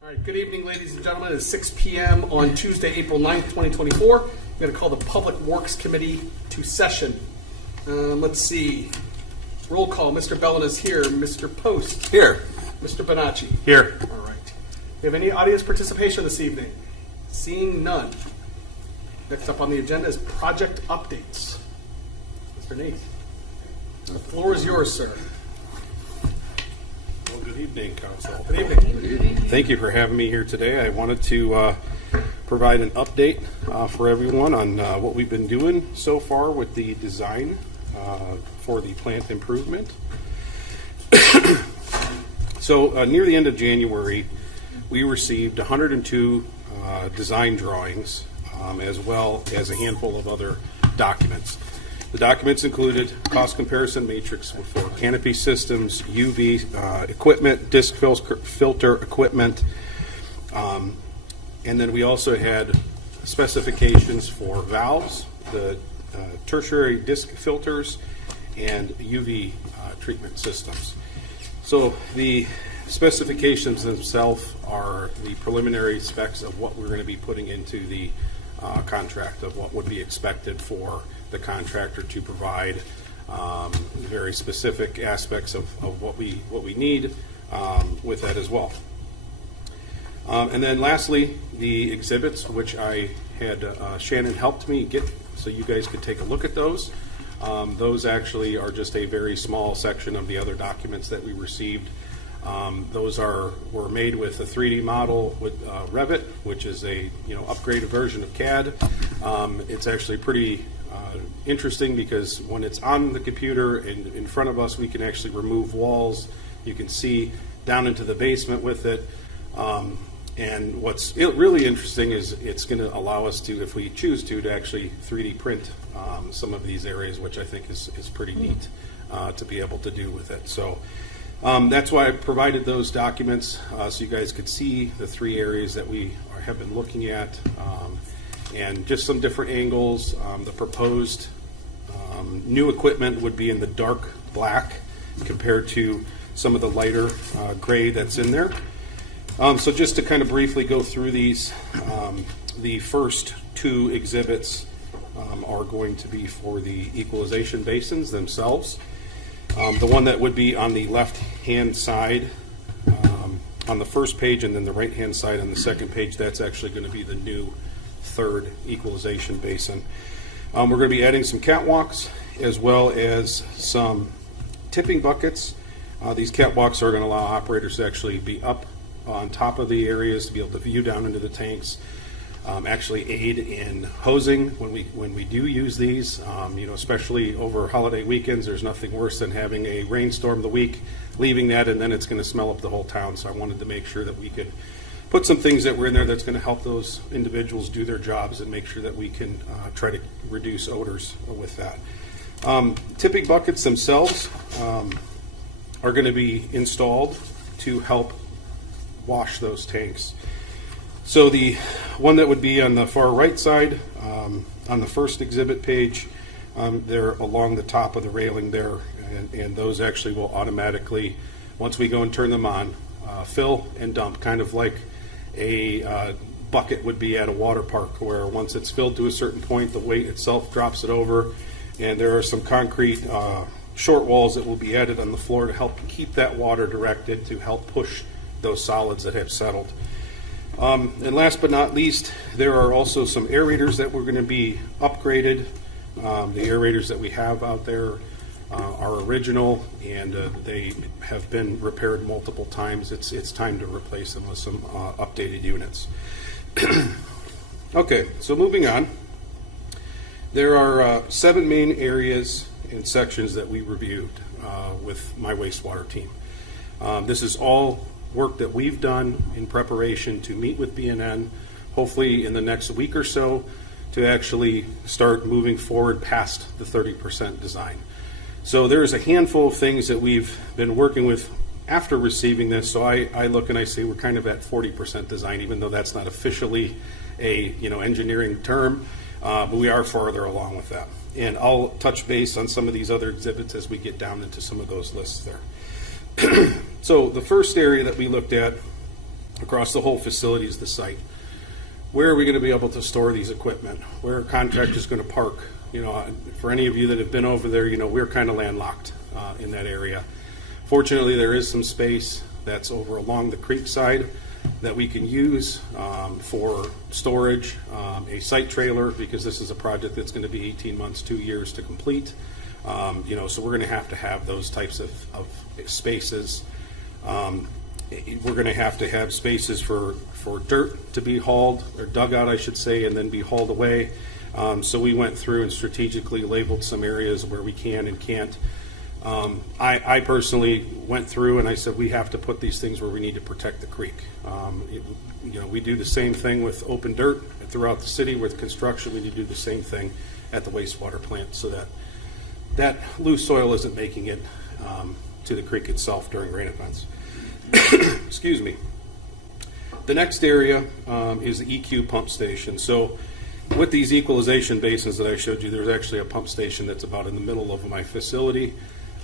All right, good evening, ladies and gentlemen. It's 6 p.m. on Tuesday, April 9th, 2024. I'm going to call the Public Works Committee to session. Let's see. Roll call. Mr. Bellin is here. Mr. Post. Here. Mr. Bonacci. Here. All right. Do you have any audience participation this evening? Seeing none. Next up on the agenda is project updates. Mr. Nate. The floor is yours, sir. Well, good evening, Council. Good evening. Thank you for having me here today. I wanted to provide an update for everyone on what we've been doing so far with the design for the plant improvement. So near the end of January, we received 102 design drawings as well as a handful of other documents. The documents included cost comparison matrix for canopy systems, UV equipment, disc filter equipment, and then we also had specifications for valves, the tertiary disc filters, and UV treatment systems. So the specifications themselves are the preliminary specs of what we're going to be putting into the contract, of what would be expected for the contractor to provide, very specific aspects of what we need with that as well. And then lastly, the exhibits, which I had Shannon helped me get so you guys could take a look at those. Those actually are just a very small section of the other documents that we received. Those were made with a 3D model with Revit, which is a upgraded version of CAD. It's actually pretty interesting because when it's on the computer and in front of us, we can actually remove walls. You can see down into the basement with it. And what's really interesting is it's going to allow us to, if we choose to actually 3D print some of these areas, which I think is pretty neat to be able to do with it. So that's why I provided those documents so you guys could see the three areas that we have been looking at, and just some different angles. The proposed new equipment would be in the dark black compared to some of the lighter gray that's in there. So just to kind of briefly go through these, the first two exhibits are going to be for the equalization basins themselves. The one that would be on the left-hand side on the first page, and then the right-hand side on the second page, that's actually going to be the new third equalization basin. We're going to be adding some catwalks as well as some tipping buckets. These catwalks are going to allow operators to actually be up on top of the areas to be able to view down into the tanks. Actually aid in hosing when we do use these, especially over holiday weekends. There's nothing worse than having a rainstorm the week, leaving that, and then it's going to smell up the whole town. So I wanted to make sure that we could put some things that were in there that's going to help those individuals do their jobs and make sure that we can try to reduce odors with that. Tipping buckets themselves are going to be installed to help wash those tanks. So the one that would be on the far right side, on the first exhibit page, they're along the top of the railing there, and those actually will automatically, once we go and turn them on, fill and dump, kind of like a bucket would be at a water park, where once it's filled to a certain point, the weight itself drops it over, and there are some concrete short walls that will be added on the floor to help keep that water directed to help push those solids that have settled. And last but not least, there are also some aerators that we're going to be upgraded. The aerators that we have out there are original, and they have been repaired multiple times. It's time to replace them with some updated units. Okay, so moving on. There are 7 main areas and sections that we reviewed with my wastewater team. This is all work that we've done in preparation to meet with BNN, hopefully in the next week or so, to actually start moving forward past the 30% design. So there's a handful of things that we've been working with after receiving this. So I look and I say we're kind of at 40% design, even though that's not officially a engineering term, but we are farther along with that. And I'll touch base on some of these other exhibits as we get down into some of those lists there. So the first area that we looked at across the whole facility is the site. Where are we going to be able to store these equipment? Where are contractors going to park? You know, for any of you that have been over there, you know, we're kind of landlocked in that area. Fortunately, there is some space that's over along the creek side that we can use for storage, a site trailer, because this is a project that's going to be 18 months, 2 years to complete. You know, so we're going to have those types of spaces. We're going to have spaces for dirt to be hauled, or dug out, I should say, and then be hauled away. So we went through and strategically labeled some areas where we can and can't. I personally went through and I said we have to put these things where we need to protect the creek. You know, we do the same thing with open dirt throughout the city with construction. We need to do the same thing at the wastewater plant so that loose soil isn't making it to the creek itself during rain events. Excuse me. The next area is the EQ pump station. So with these equalization basins that I showed you, there's actually a pump station that's about in the middle of my facility.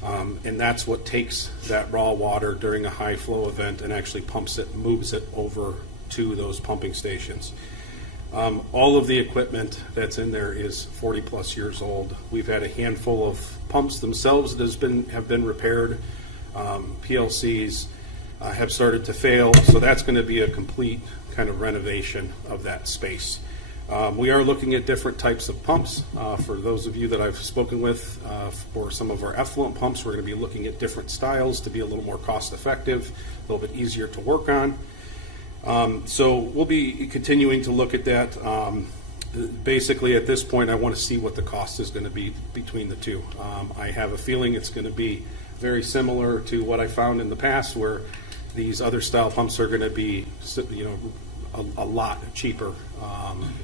And that's what takes that raw water during a high flow event and actually pumps it, moves it over to those pumping stations. All of the equipment that's in there is 40 plus years old. We've had a handful of pumps themselves that have been repaired. PLCs have started to fail, so that's going to be a complete kind of renovation of that space. We are looking at different types of pumps. For those of you that I've spoken with, for some of our effluent pumps, we're going to be looking at different styles to be a little more cost effective, a little bit easier to work on. So we'll be continuing to look at that. Basically, at this point, I want to see what the cost is going to be between the two. I have a feeling it's going to be very similar to what I found in the past, where these other style pumps are going to be, you know, a lot cheaper.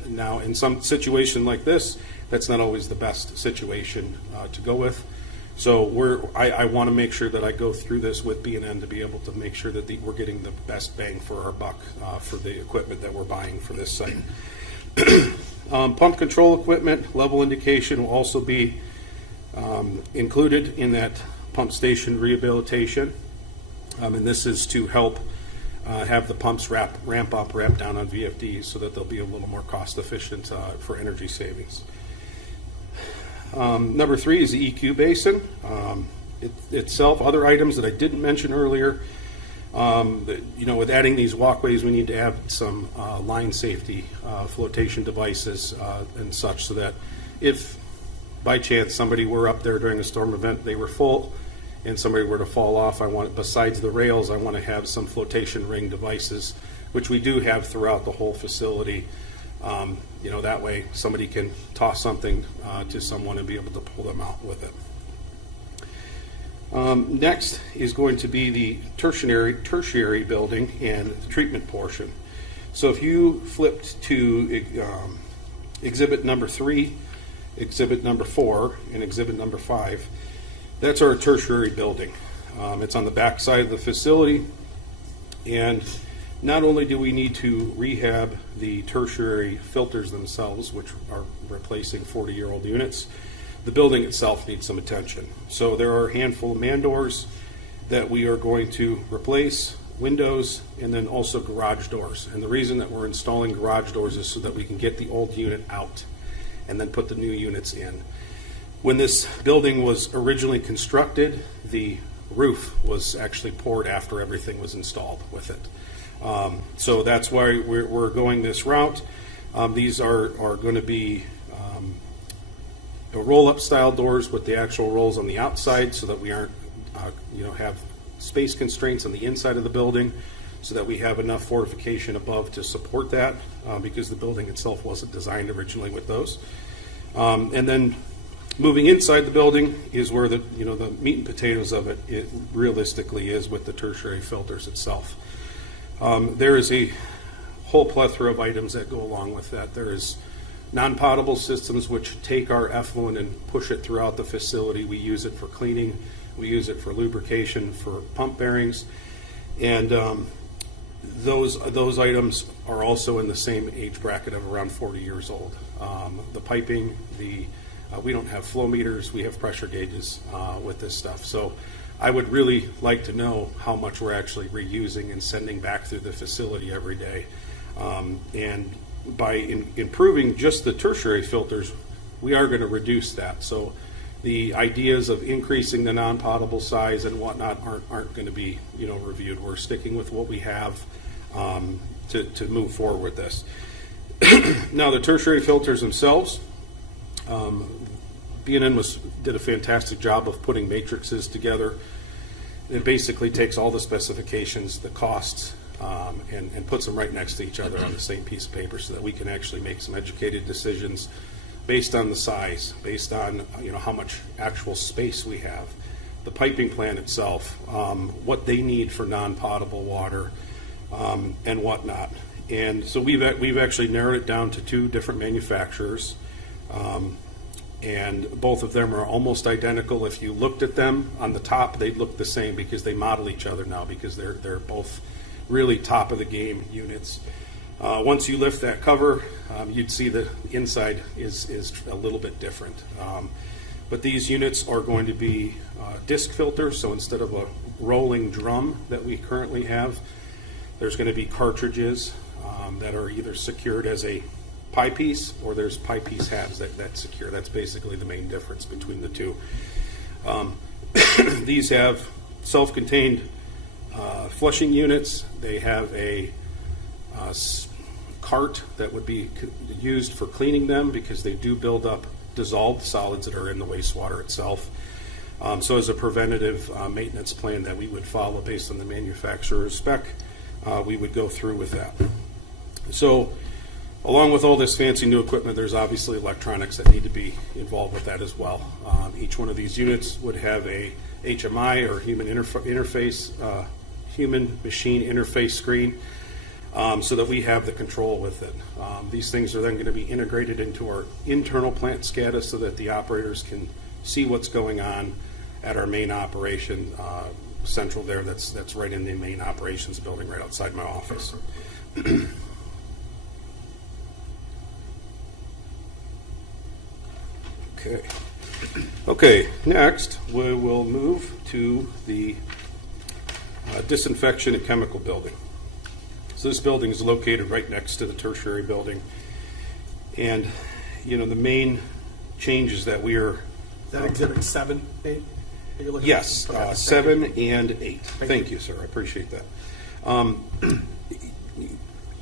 Now, in some situation like this, that's not always the best situation to go with. So I want to make sure that I go through this with B&N to be able to make sure that we're getting the best bang for our buck for the equipment that we're buying for this site. Pump control equipment, level indication will also be included in that pump station rehabilitation. And this is to help have the pumps ramp up, ramp down on VFDs so that they'll be a little more cost efficient for energy savings. Number 3 is the EQ basin. Itself, other items that I didn't mention earlier, you know, with adding these walkways, we need to have some line safety flotation devices and such, so that if by chance somebody were up there during a storm event, they were full, and somebody were to fall off, besides the rails, I want to have some flotation ring devices, which we do have throughout the whole facility. You know, that way somebody can toss something to someone and be able to pull them out with it. Next is going to be the tertiary building and the treatment portion. So if you flipped to exhibit number 3, exhibit number 4, and exhibit number 5, that's our tertiary building. It's on the back side of the facility, and not only do we need to rehab the tertiary filters themselves, which are replacing 40-year-old units, the building itself needs some attention. So there are a handful of man doors that we are going to replace, windows, and then also garage doors. And the reason that we're installing garage doors is so that we can get the old unit out and then put the new units in. When this building was originally constructed, the roof was actually poured after everything was installed with it. So that's why we're going this route. These are going to be roll-up style doors with the actual rolls on the outside, so that we aren't, you know, have space constraints on the inside of the building, so that we have enough fortification above to support that, because the building itself wasn't designed originally with those. And then moving inside the building is where the meat and potatoes of it realistically is, with the tertiary filters itself. There is a whole plethora of items that go along with that. There is non-potable systems which take our effluent and push it throughout the facility. We use it for cleaning, we use it for lubrication, for pump bearings, and those items are also in the same age bracket of around 40 years old. The piping, we don't have flow meters, we have pressure gauges with this stuff. So I would really like to know how much we're actually reusing and sending back through the facility every day. And by improving just the tertiary filters, we are going to reduce that. So the ideas of increasing the non-potable size and whatnot aren't going to be, reviewed. We're sticking with what we have to move forward with this. Now, the tertiary filters themselves, B&N did a fantastic job of putting matrices together. It basically takes all the specifications, the costs, and puts them right next to each other on the same piece of paper so that we can actually make some educated decisions based on the size, based on how much actual space we have, the piping plan itself, what they need for non-potable water, and whatnot. And so we've actually narrowed it down to 2 different manufacturers, and both of them are almost identical. If you looked at them on the top, they'd look the same because they model each other now because they're both really top of the game units. Once you lift that cover, you'd see the inside is a little bit different. But these units are going to be disc filters, so instead of a rolling drum that we currently have, there's going to be cartridges that are either secured as a pie piece or there's pie piece halves that secure. That's basically the main difference between the two. These have self-contained flushing units. They have a cart that would be used for cleaning them because they do build up dissolved solids that are in the wastewater itself. So as a preventative maintenance plan that we would follow based on the manufacturer's spec, we would go through with that. So along with all this fancy new equipment, there's obviously electronics that need to be involved with that as well. Each one of these units would have a HMI or human machine interface screen, so that we have the control with it. These things are then going to be integrated into our internal plant SCADA so that the operators can see what's going on at our main operation central there. That's right in the main operations building right outside my office. Okay, next we will move to the disinfection and chemical building. So this building is located right next to the tertiary building. And, the main changes that we are... Is that Exhibit 7, 8? Yes, Okay, 7 and 8. Thank you, sir. I appreciate that.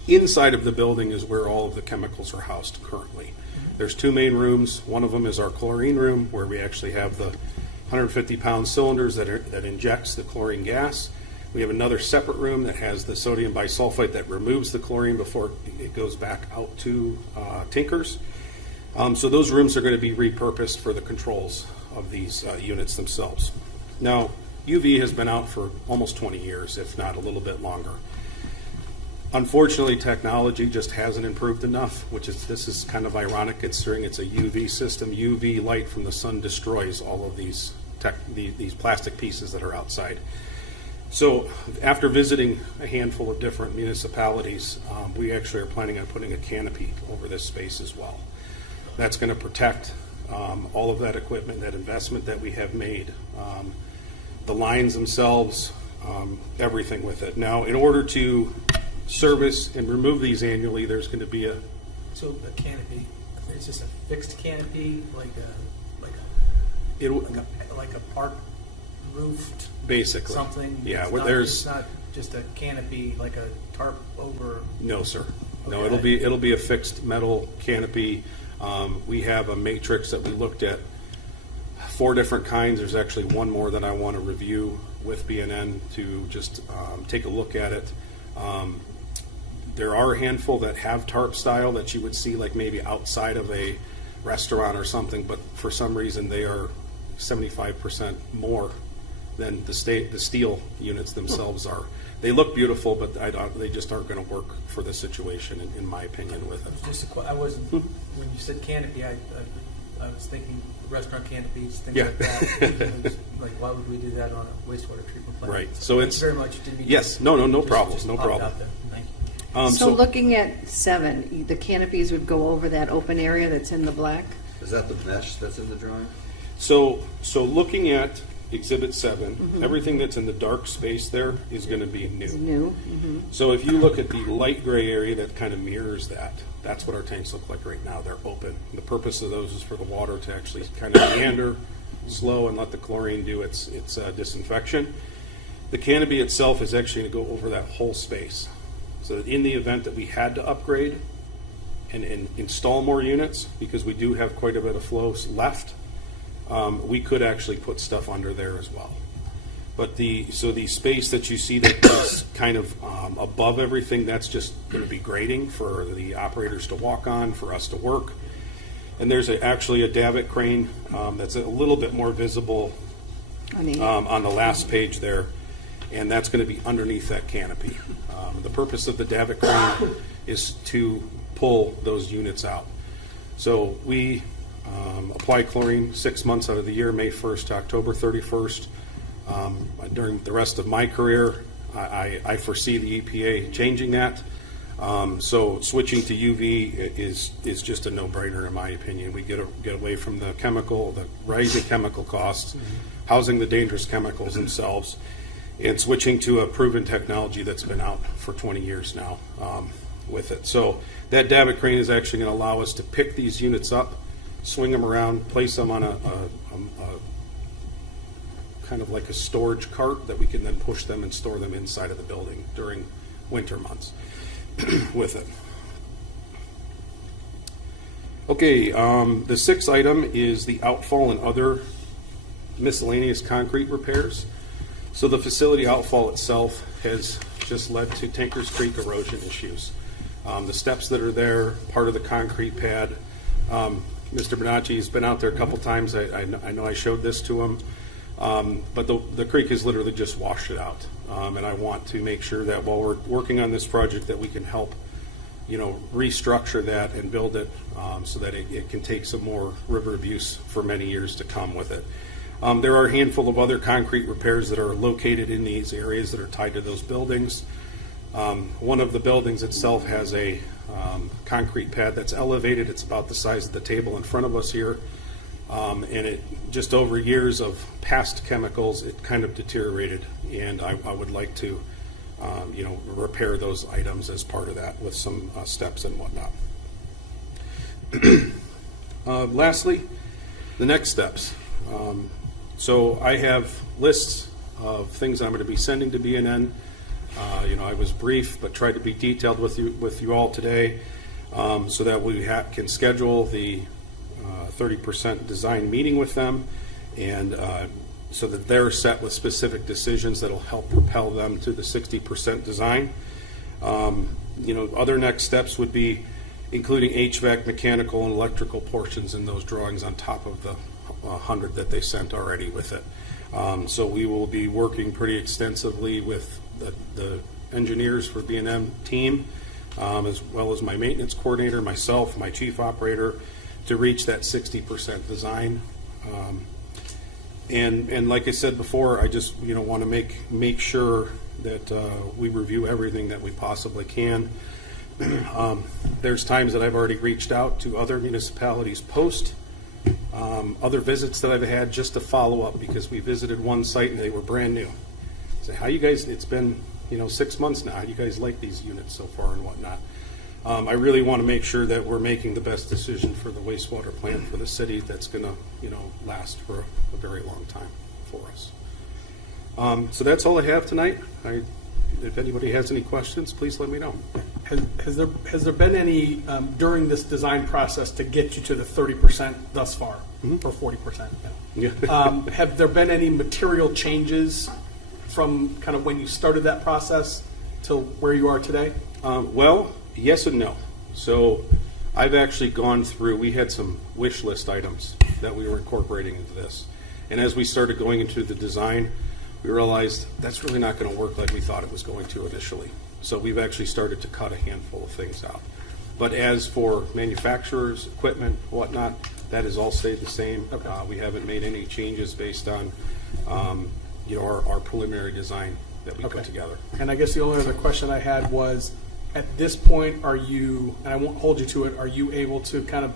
Inside of the building is where all of the chemicals are housed currently. There's 2 main rooms. One of them is our chlorine room, where we actually have the 150-pound cylinders that injects the chlorine gas. We have another separate room that has the sodium bisulfite that removes the chlorine before it goes back out to tankers. So those rooms are going to be repurposed for the controls of these units themselves. Now, UV has been out for almost 20 years, if not a little bit longer. Unfortunately, technology just hasn't improved enough, this is kind of ironic considering it's a UV system. UV light from the sun destroys all of these plastic pieces that are outside. So after visiting a handful of different municipalities, we actually are planning on putting a canopy over this space as well. That's going to protect all of that equipment, that investment that we have made, the lines themselves, everything with it. Now, in order to service and remove these annually, there's going to be a... So a canopy, it's just a fixed canopy, like a park roofed basically something? Yeah, it's not just a canopy like a tarp over... No, sir. No, Okay. it'll be a fixed metal canopy. We have a matrix that we looked at 4 different kinds. There's actually one more that I want to review with B&N to just take a look at it. There are a handful that have tarp style that you would see like maybe outside of a restaurant or something, but for some reason they are 75% more than the steel units themselves are. They look beautiful, but they just aren't going to work for the situation, in my opinion, with it. I wasn't, when you said canopy, I was thinking restaurant canopies, things Yeah. like that. Like, why would we do that on a wastewater treatment plant? Right. So It's very much. Didn't mean yes. to- No just- problem. just No popped problem. out there. Thank you. So looking at 7, the canopies would go over that open area that's in the black? Is that the mesh that's in the drawing? So looking at Exhibit 7, everything that's in the dark space there is going to be new. New. So if you look at the light gray area that kind of mirrors that, that's what our tanks look like right now. They're open. The purpose of those is for the water to actually kind of meander, slow, and let the chlorine do its disinfection. The canopy itself is actually going to go over that whole space. So that in the event that we had to upgrade and install more units, because we do have quite a bit of flow left, we could actually put stuff under there as well. But the space that you see that is kind of above everything, that's just going to be grading for the operators to walk on, for us to work. And there's actually a davit crane that's a little bit more visible on the last page there, and that's going to be underneath that canopy. The purpose of the davit crane is to pull those units out. So we apply chlorine 6 months out of the year, May 1st to October 31st. During the rest of my career, I foresee the EPA changing that. So switching to UV is just a no-brainer in my opinion. We get away from the rising chemical costs, housing the dangerous chemicals themselves, and switching to a proven technology that's been out for 20 years now with it. So that davit crane is actually going to allow us to pick these units up, swing them around, place them on a kind of like a storage cart that we can then push them and store them inside of the building during winter months with it. Okay, the sixth item is the outfall and other miscellaneous concrete repairs. So the facility outfall itself has just led to Tankers Creek erosion issues. The steps that are there, part of the concrete pad, Mr. Bonacci has been out there a couple times. I know I showed this to him. But the creek has literally just washed it out. And I want to make sure that while we're working on this project that we can help, restructure that and build it so that it can take some more river abuse for many years to come with it. There are a handful of other concrete repairs that are located in these areas that are tied to those buildings. One of the buildings itself has a concrete pad that's elevated. It's about the size of the table in front of us here. And it just over years of past chemicals, it kind of deteriorated, and I would like to, repair those items as part of that with some steps and whatnot. Lastly, the next steps. So I have lists of things I'm going to be sending to BNN. I was brief, but tried to be detailed with you all today, so that we can schedule the 30% design meeting with them, and so that they're set with specific decisions that will help propel them to the 60% design. Other next steps would be including HVAC, mechanical, and electrical portions in those drawings on top of the 100 that they sent already with it. So we will be working pretty extensively with the engineers for B&M team, as well as my maintenance coordinator, myself, my chief operator, to reach that 60% design. And like I said before, I just want to make sure that we review everything that we possibly can. There's times that I've already reached out to other municipalities post other visits that I've had just to follow up, because we visited one site and they were brand new. Say, how you guys? It's been 6 months now. How do you guys like these units so far and whatnot? I really want to make sure that we're making the best decision for the wastewater plant for the city that's going to, last for a very long time for us. So that's all I have tonight. If anybody has any questions, please let me know. Has there been any during this design process to get you to the 30% thus far, or 40%? Yeah. Have there been any material changes from kind of when you started that process till where you are today? Well, yes and no. So I've actually gone through, we had some wish list items that we were incorporating into this. And as we started going into the design, we realized that's really not going to work like we thought it was going to initially. So we've actually started to cut a handful of things out. But as for manufacturers, equipment, whatnot, that has all stayed the same. Okay. We haven't made any changes based on our preliminary design that we put together. And I guess the only other question I had was, at this point, are you, and I won't hold you to it, are you able to kind of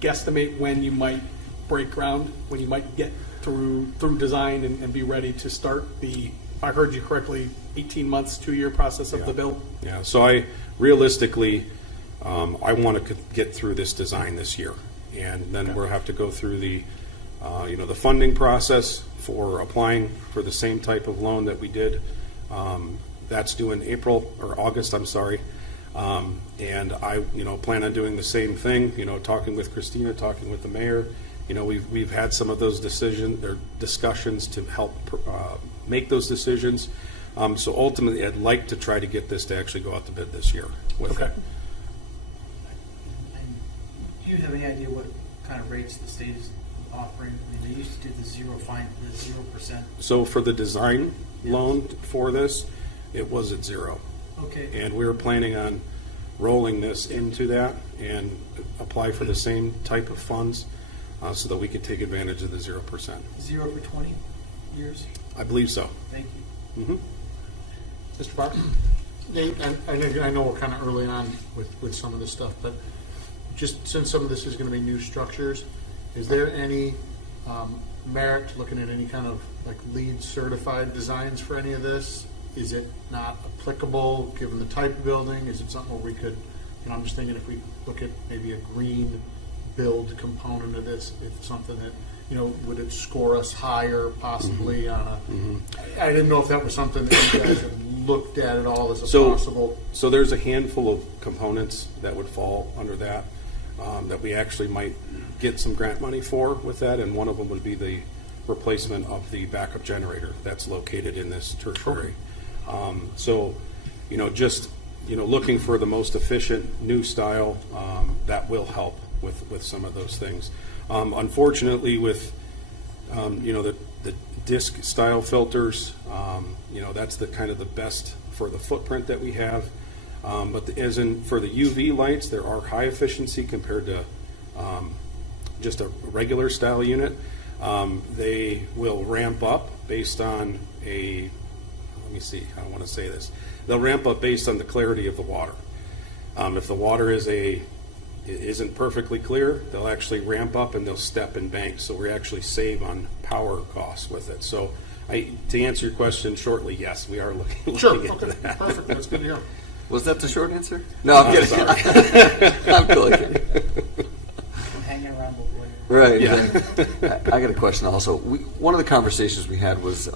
guesstimate when you might break ground, when you might get through design and be ready to start the, if I heard you correctly, 18 months, 2-year process of the build? Yeah, so I realistically, I want to get through this design this year. And then we'll have to go through the, the funding process for applying for the same type of loan that we did. That's due in August, I'm sorry. And I, plan on doing the same thing, talking with Christina, talking with the mayor. We've had some of those discussions to help make those decisions. So ultimately, I'd like to try to get this to actually go out to bid this year. Okay. And do you have any idea what kind of rates the state is offering? I mean, they used to do the 0%. So for the design loan for this, it was at 0. Okay. And we were planning on rolling this into that and apply for the same type of funds so that we could take advantage of the 0%. 0 for 20 years? I believe so. Thank you. Mm-hmm. Mr. Barton? Nate, I know we're kind of early on with some of this stuff, but just since some of this is going to be new structures, is there any merit to looking at any kind of like LEED certified designs for any of this? Is it not applicable given the type of building? Is it something where we could, I'm just thinking if we look at maybe a green build component of this, if something that, would it score us higher possibly on a, I didn't know if that was something that you guys had looked at at all as a possible. So there's a handful of components that would fall under that, that we actually might get some grant money for with that, and one of them would be the replacement of the backup generator that's located in this tertiary. So, looking for the most efficient new style, that will help with some of those things. Unfortunately, with the disc style filters, that's the kind of the best for the footprint that we have. But for the UV lights, there are high efficiency compared to just a regular style unit. They will ramp up based on let me see, I don't want to say this. They'll ramp up based on the clarity of the water. If the water isn't perfectly clear, they'll actually ramp up and they'll step in banks. So we actually save on power costs with it. So to answer your question shortly, yes, we are looking into that. Perfect. That's good to hear. Was that the short answer? No, I'm kidding. Sorry. I'm totally kidding. I'm hanging around both ways. Right. Yeah. I got a question also. One of the conversations we had was,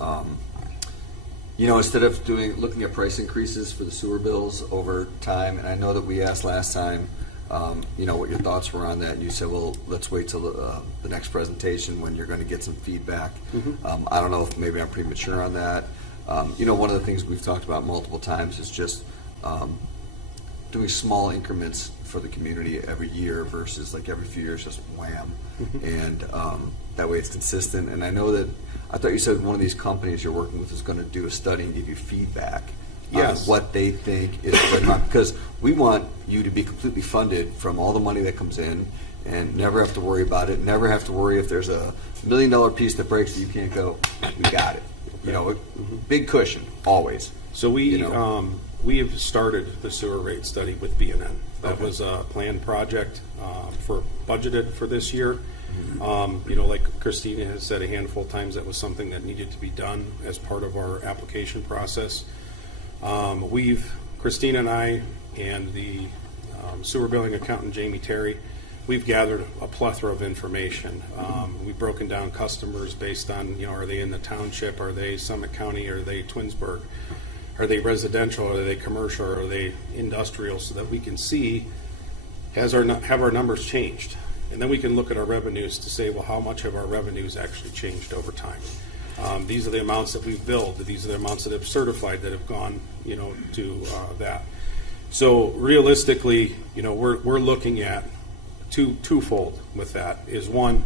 instead of looking at price increases for the sewer bills over time, and I know that we asked last time, what your thoughts were on that. And you said, well, let's wait till the next presentation when you're going to get some feedback. Mm-hmm. I don't know if maybe I'm premature on that. One of the things we've talked about multiple times is just doing small increments for the community every year versus like every few years, just wham. And that way it's consistent. And I know that, I thought you said one of these companies you're working with is going to do a study and give you feedback on what they think is the right amount. Because we want you to be completely funded from all the money that comes in and never have to worry about it, never have to worry if there's a $1 million piece that breaks that you can't go, we got it. Big cushion, always. So we have started the sewer rate study with B&N. That was a planned project budgeted for this year. Like Christina has said a handful of times, that was something that needed to be done as part of our application process. Christina and I and the sewer billing accountant, Jamie Terry, we've gathered a plethora of information. We've broken down customers based on, are they in the township? Are they Summit County? Are they Twinsburg? Are they residential? Are they commercial? Are they industrial? So that we can see, have our numbers changed? And then we can look at our revenues to say, well, how much have our revenues actually changed over time? These are the amounts that we've billed. These are the amounts that have certified that have gone, to that. So realistically, we're looking at twofold with that. Is one,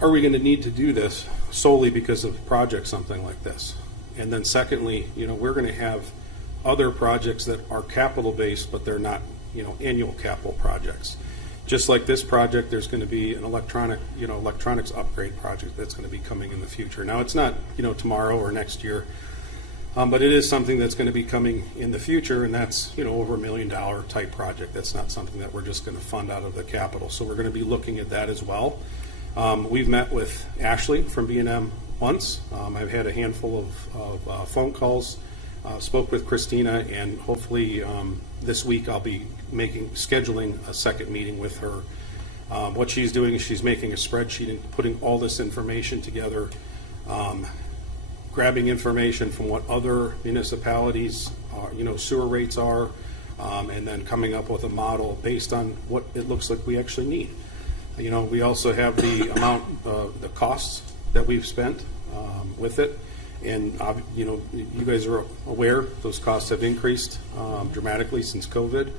are we going to need to do this solely because of a project something like this? And then secondly, we're going to have other projects that are capital based, but they're not, annual capital projects. Just like this project, there's going to be an electronics upgrade project that's going to be coming in the future. Now, it's not, tomorrow or next year, but it is something that's going to be coming in the future, and that's, over $1 million type project. That's not something that we're just going to fund out of the capital. So we're going to be looking at that as well. We've met with Ashley from B&M once. I've had a handful of phone calls, spoke with Christina, and hopefully this week I'll be scheduling a second meeting with her. What she's doing is she's making a spreadsheet and putting all this information together, grabbing information from what other municipalities, sewer rates are, and then coming up with a model based on what it looks like we actually need. We also have the amount, the costs that we've spent with it, and you guys are aware those costs have increased dramatically since COVID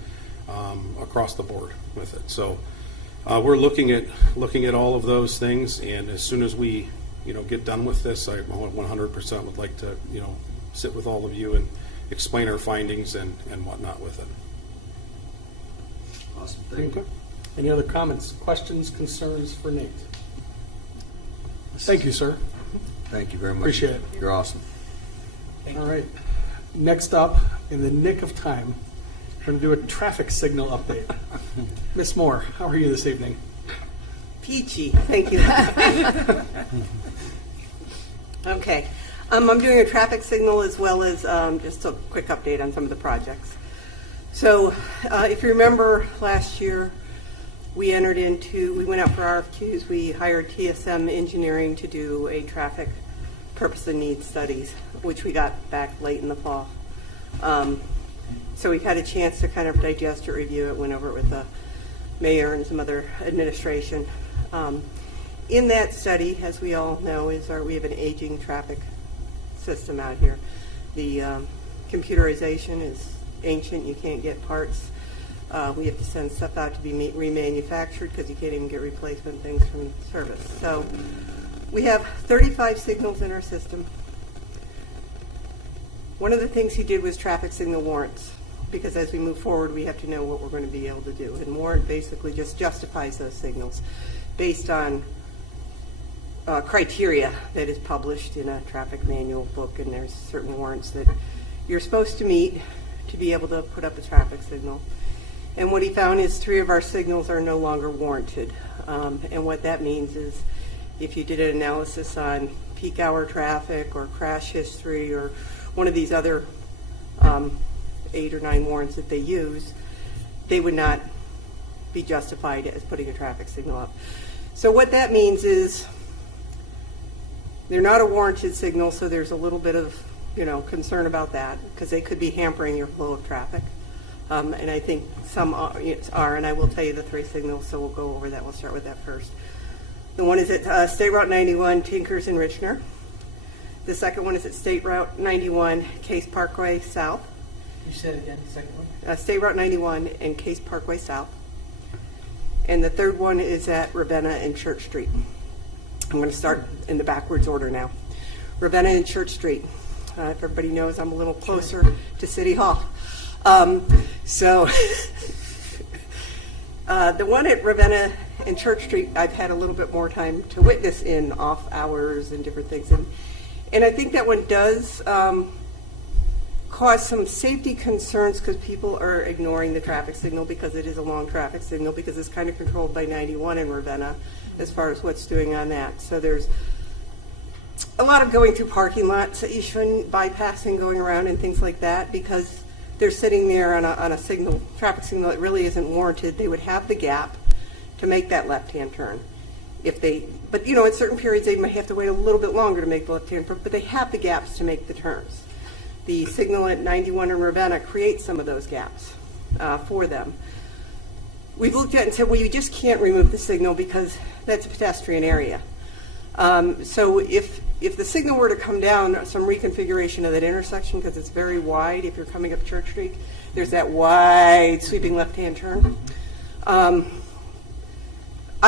across the board with it. So we're looking at all of those things, and as soon as we get done with this, I 100% would like to sit with all of you and explain our findings and whatnot with it. Awesome. Thank you. Any other comments, questions, concerns for Nate? Thank you, sir. Thank you very much. Appreciate it. You're awesome. All right. Next up, in the nick of time, we're going to do a traffic signal update. Miss Moore, how are you this evening? Peachy, thank you. Okay, I'm doing a traffic signal as well as just a quick update on some of the projects. So if you remember last year, we went out for RFQs. We hired TSM Engineering to do a traffic purpose and needs studies, which we got back late in the fall. So we've had a chance to kind of digest it, review it, went over it with the mayor and some other administration. In that study, as we all know, we have an aging traffic system out here. The computerization is ancient. You can't get parts. We have to send stuff out to be remanufactured because you can't even get replacement things from service. So we have 35 signals in our system. One of the things he did was traffic signal warrants, because as we move forward, we have to know what we're going to be able to do. And warrant basically just justifies those signals based on criteria that is published in a traffic manual book, and there's certain warrants that you're supposed to meet to be able to put up a traffic signal. And what he found is 3 of our signals are no longer warranted. And what that means is if you did an analysis on peak hour traffic or crash history or one of these other 8 or 9 warrants that they use, they would not be justified as putting a traffic signal up. So what that means is they're not a warranted signal, so there's a little bit of concern about that because they could be hampering your flow of traffic. And I think some are, and I will tell you the 3 signals, so we'll go over that. We'll start with that first. The one is at State Route 91, Tinkers and Richner. The second one is at State Route 91, Case Parkway South. You said again, the second one? State Route 91 and Case Parkway South. And the third one is at Ravenna and Church Street. I'm going to start in the backwards order now. Ravenna and Church Street. If everybody knows, I'm a little closer to City Hall. So the one at Ravenna and Church Street, I've had a little bit more time to witness in off hours and different things. And I think that one does cause some safety concerns because people are ignoring the traffic signal because it is a long traffic signal because it's kind of controlled by 91 in Ravenna as far as what's doing on that. So there's a lot of going through parking lots that you shouldn't bypassing, going around and things like that because they're sitting there on a signal, traffic signal that really isn't warranted. They would have the gap to make that left-hand turn. But in certain periods they might have to wait a little bit longer to make the left-hand turn, but they have the gaps to make the turns. The signal at 91 in Ravenna creates some of those gaps for them. We've looked at it and said, well, you just can't remove the signal because that's a pedestrian area. So if the signal were to come down, some reconfiguration of that intersection, because it's very wide if you're coming up Church Street, there's that wide sweeping left-hand turn. I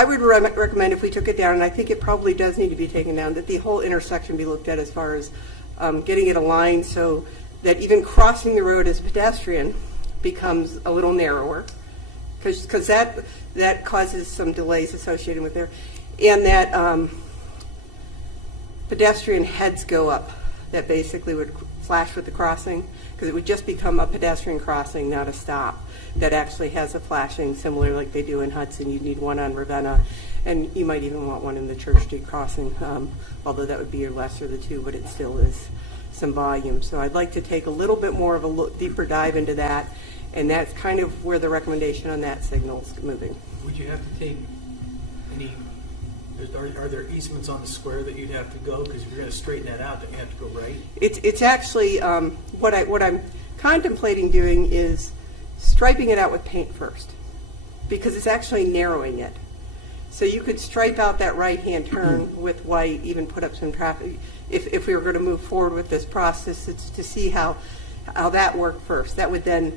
would recommend if we took it down, and I think it probably does need to be taken down, that the whole intersection be looked at as far as getting it aligned so that even crossing the road as a pedestrian becomes a little narrower, because that causes some delays associated with there. And that pedestrian heads go up that basically would flash with the crossing, because it would just become a pedestrian crossing, not a stop. that actually has a flashing, similar like they do in Hudson. You'd need one on Ravenna, and you might even want one in the Church Street crossing, although that would be your lesser of the two, but it still is some volume. So I'd like to take a little bit more of a deeper dive into that, and that's kind of where the recommendation on that signal is moving. Would you have to take any, are there easements on the square that you'd have to go? Because if you're going to straighten that out, then you have to go right? It's actually, what I'm contemplating doing is striping it out with paint first, because it's actually narrowing it. So you could stripe out that right-hand turn with white, even put up some traffic. If we were going to move forward with this process, it's to see how that worked first. That would then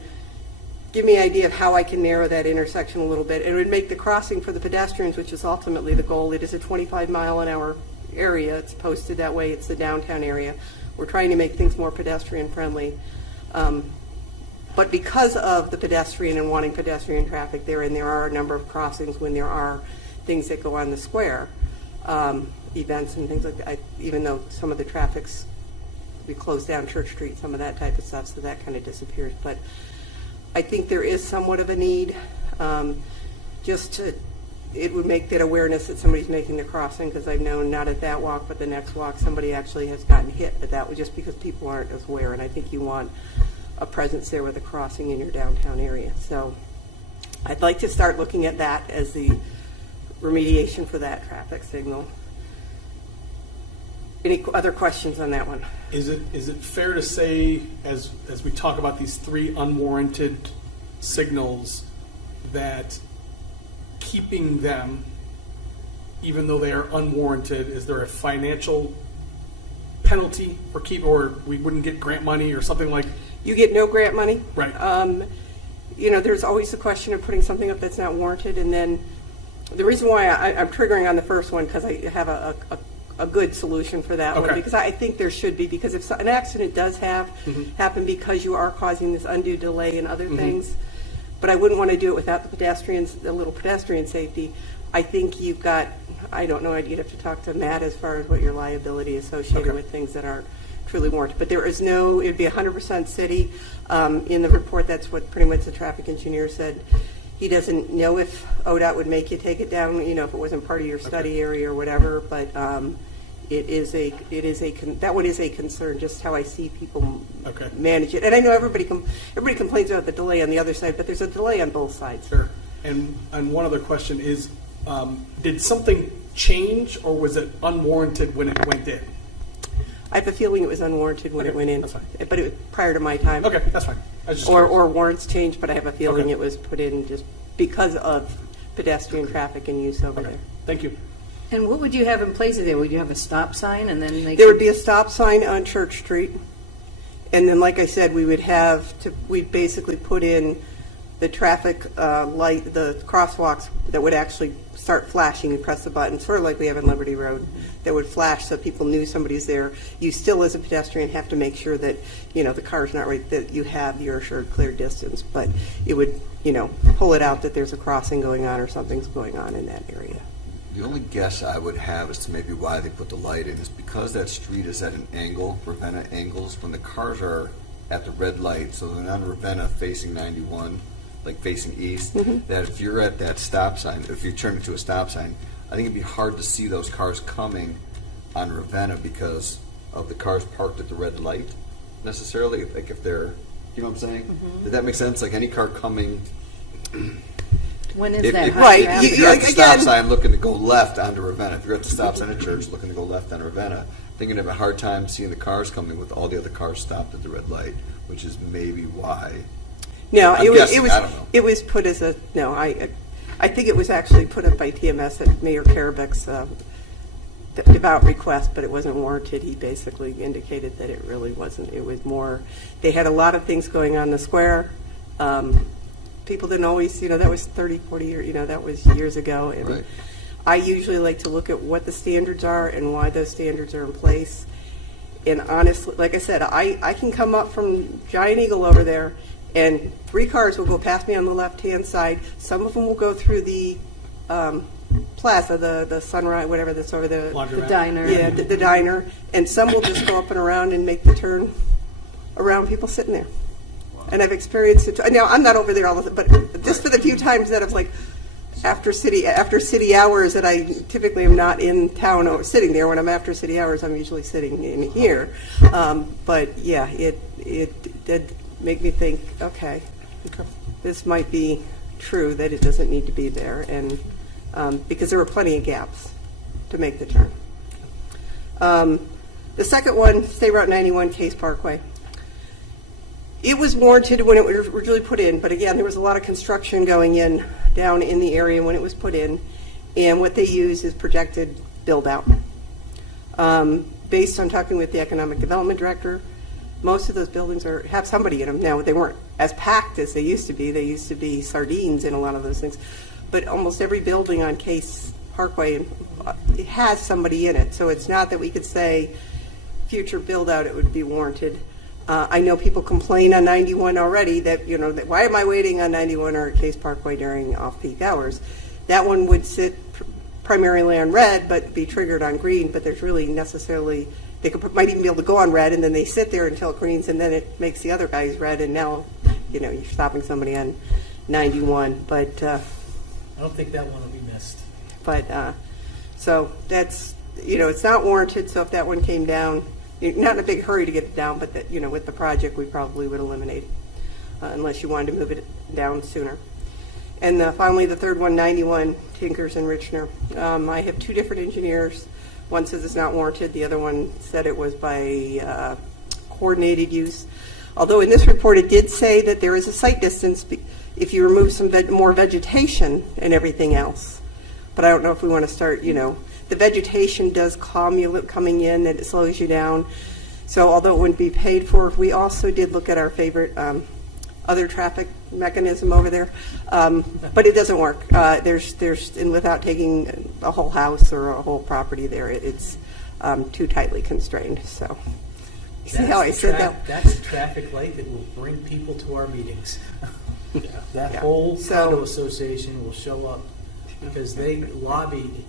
give me an idea of how I can narrow that intersection a little bit. It would make the crossing for the pedestrians, which is ultimately the goal. It is a 25-mile-an-hour area. It's posted that way. It's the downtown area. We're trying to make things more pedestrian-friendly. But because of the pedestrian and wanting pedestrian traffic there, and there are a number of crossings when there are things that go on the square, events and things like that, even though some of the traffic's, we closed down Church Street, some of that type of stuff, so that kind of disappears. But I think there is somewhat of a need, it would make that awareness that somebody's making the crossing, because I've known not at that walk, but the next walk, somebody actually has gotten hit, but that was just because people aren't as aware, and I think you want a presence there with a crossing in your downtown area. So I'd like to start looking at that as the remediation for that traffic signal. Any other questions on that one? Is it fair to say, as we talk about these three unwarranted signals, that keeping them, even though they are unwarranted, is there a financial penalty for or we wouldn't get grant money or something like? You get no grant money. Right. There's always the question of putting something up that's not warranted, and then the reason why I'm triggering on the first one, because I have a good solution for that one, because I think there should be, because if an accident does happen because you are causing this undue delay in other things, but I wouldn't want to do it without the pedestrians, the little pedestrian safety. I think you've got, I don't know, you'd have to talk to Matt as far as what your liability associated with things that aren't truly warranted. But there is no, it would be 100% city. In the report, that's what pretty much the traffic engineer said. He doesn't know if ODOT would make you take it down, if it wasn't part of your study area or whatever, but that one is a concern, just how I see people manage it. And I know everybody complains about the delay on the other side, but there's a delay on both sides. Sure. And one other question is, did something change, or was it unwarranted when it went in? I have a feeling it was unwarranted when it went in, that's fine. but it was prior to my time. Okay, that's fine. I was just Or warrants changed, but I have a feeling Okay. it was put in just because of pedestrian traffic and use over there. Thank you. And what would you have in place of there? Would you have a stop sign and then they There would be a stop sign on Church Street, and then, like I said, we basically put in the traffic light, the crosswalks that would actually start flashing. You press the button, sort of like we have in Liberty Road, that would flash so people knew somebody's there. You still, as a pedestrian, have to make sure that the car's not right, that you have your assured clear distance, but it would pull it out that there's a crossing going on or something's going on in that area. The only guess I would have as to maybe why they put the light in is because that street is at an angle, Ravenna angles, when the cars are at the red light, so they're on Ravenna facing 91, like facing east, that if you're at that stop sign, if you turn into a stop sign, I think it'd be hard to see those cars coming on Ravenna because of the cars parked at the red light, necessarily, like if they're, you know what I'm saying? Did that make sense? Like any car coming... When is If- that? if- Right, If you're at the stop again- sign looking to go left onto Ravenna, if you're at the stop sign at Church looking to go left on Ravenna, I think you'd have a hard time seeing the cars coming with all the other cars stopped at the red light, which is maybe why. No, I'm guessing, I don't know. it was put as a no. I think it was actually put up by TMS at Mayor Karabeck's devout request, but it wasn't warranted. He basically indicated that it really wasn't. It was more. They had a lot of things going on in the square. People didn't always, that was 30, 40 years, that was years ago. And Right. I usually like to look at what the standards are and why those standards are in place. And honestly, like I said, I can come up from Giant Eagle over there, and 3 cars will go past me on the left-hand side. Some of them will go through the plaza, the Sunrise, whatever that's over there. The diner. Yeah, the diner. And some will just go up and around and make the turn around people sitting there. And I've experienced it. Now, I'm not over there all the time, but just for the few times that I've like, after city hours that I typically am not in town or sitting there. When I'm after city hours, I'm usually sitting in here. But yeah, it did make me think, okay, this might be true that it doesn't need to be there, and because there were plenty of gaps to make the turn. The second one, State Route 91, Case Parkway. It was warranted when it was originally put in, but again, there was a lot of construction going in down in the area when it was put in, and what they use is projected build-out. Based on talking with the Economic Development Director, most of those buildings have somebody in them. Now, they weren't as packed as they used to be. They used to be sardines in a lot of those things. But almost every building on Case Parkway it has somebody in it. So it's not that we could say future build-out, it would be warranted. I know people complain on 91 already that, that why am I waiting on 91 or Case Parkway during off-peak hours? That one would sit primarily on red, but be triggered on green, but there's really necessarily, they might even be able to go on red, and then they sit there until it greens, and then it makes the other guys red, and now, you're stopping somebody on 91. But I don't think that one will be missed. But, so that's, it's not warranted, so if that one came down, you're not in a big hurry to get it down, but that, with the project, we probably would eliminate it, unless you wanted to move it down sooner. And finally, the third one, 91, Tinkers and Richner. I have two different engineers. One says it's not warranted. The other one said it was by coordinated use. Although in this report, it did say that there is a site distance if you remove some more vegetation and everything else. But I don't know if we want to start, the vegetation does calm you coming in, and it slows you down. So although it wouldn't be paid for, we also did look at our favorite other traffic mechanism over there, but it doesn't work. And without taking a whole house or a whole property there, it's too tightly constrained. So you see how I said that? That's a traffic light that will bring people to our meetings. That whole condo association will show up because they lobbied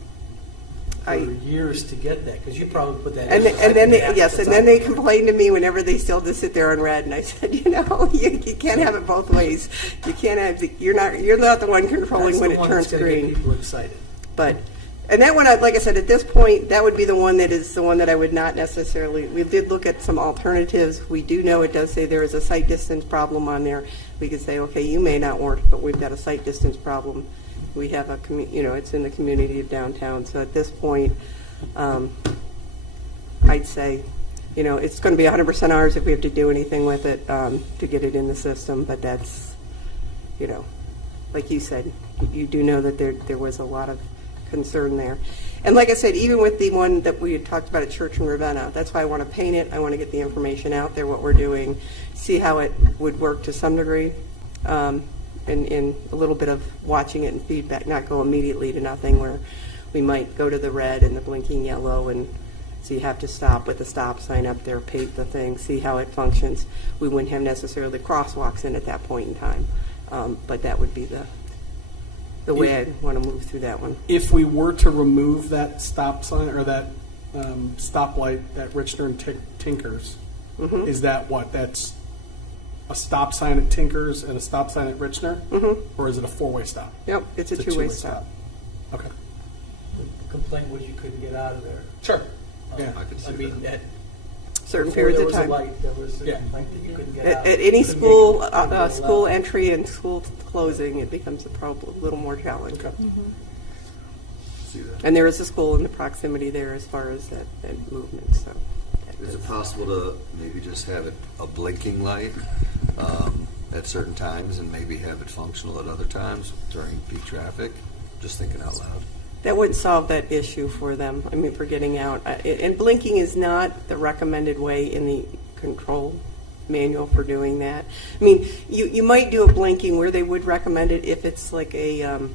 for years to get that, because you probably put that and then they complain to me whenever they still just sit there on red, and I said, you can't have it both ways. You can't have you're not the one controlling when it turns green. Get people excited. But and that one, like I said, at this point, that would be the one that I would not necessarily. We did look at some alternatives. We do know it does say there is a site distance problem on there. We could say, okay, you may not warrant, but we've got a site distance problem. We have it's in the community of downtown. So at this point, I'd say, it's going to be 100% ours if we have to do anything with it to get it in the system. But that's, like you said, you do know that there was a lot of concern there. And like I said, even with the one that we had talked about at Church and Ravenna, that's why I want to paint it. I want to get the information out there, what we're doing, see how it would work to some degree. And a little bit of watching it and feedback, not go immediately to nothing where we might go to the red and the blinking yellow, and so you have to stop with the stop sign up there, paint the thing, see how it functions. We wouldn't have necessarily crosswalks in at that point in time, but that would be the way I'd want to move through that one. If we were to remove that stop sign or that stoplight at Richner and Tinkers, is that what? That's a stop sign at Tinkers and a stop sign at Richner? Or is it a four-way stop? Yep, it's a two-way stop. Okay. The complaint was you couldn't get out of there. Sure. Yeah. I could see that. At Certain before periods there of was a time. light, there was a complaint that you couldn't get out. At any Couldn't school get- couldn't get school allowed. entry and school closing, it becomes a little more challenging. Okay. See that. And there is a school in the proximity there as far as that movement. So Is it possible to maybe just have it a blinking light at certain times and maybe have it functional at other times during peak traffic? Just thinking out loud. that wouldn't solve that issue for them. I mean, for getting out. And blinking is not the recommended way in the control manual for doing that. I mean, you might do a blinking where they would recommend it if it's like a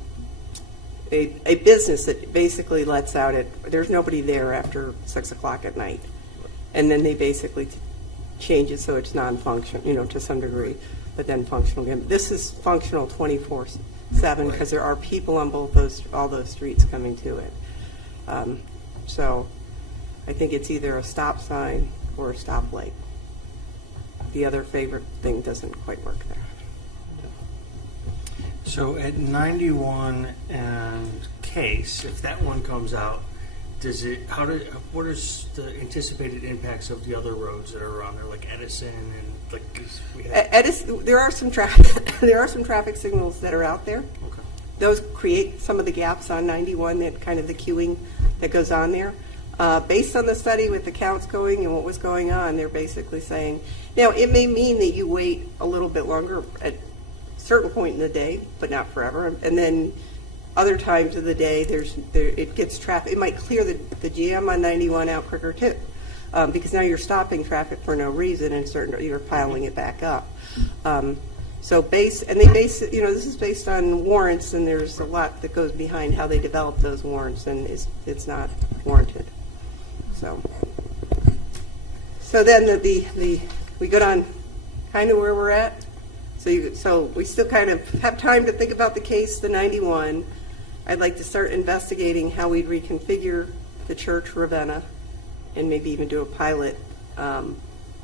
business that basically lets out there's nobody there after 6 o'clock at night. And then they basically change it so it's non-functional, to some degree, but then functional again. This is functional 24/7 because there are people on all those streets coming to it. So I think it's either a stop sign or a stoplight. the other favorite thing doesn't quite work there. So at 91 and Case, if that one comes out, what is the anticipated impacts of the other roads that are around there, like Edison and like these? Edison, there are some traffic signals that are out there. Okay. Those create some of the gaps on 91, that kind of the queuing that goes on there. Based on the study with the counts going and what was going on, they're basically saying, now it may mean that you wait a little bit longer at a certain point in the day, but not forever. And then other times of the day, it gets traffic. It might clear the jam on 91 out quicker too, because now you're stopping traffic for no reason and you're piling it back up. So this is based on warrants, and there's a lot that goes behind how they develop those warrants, and it's not warranted. So then we go down kind of where we're at. So we still kind of have time to think about the case, the 91. I'd like to start investigating how we'd reconfigure the church Ravenna, and maybe even do a pilot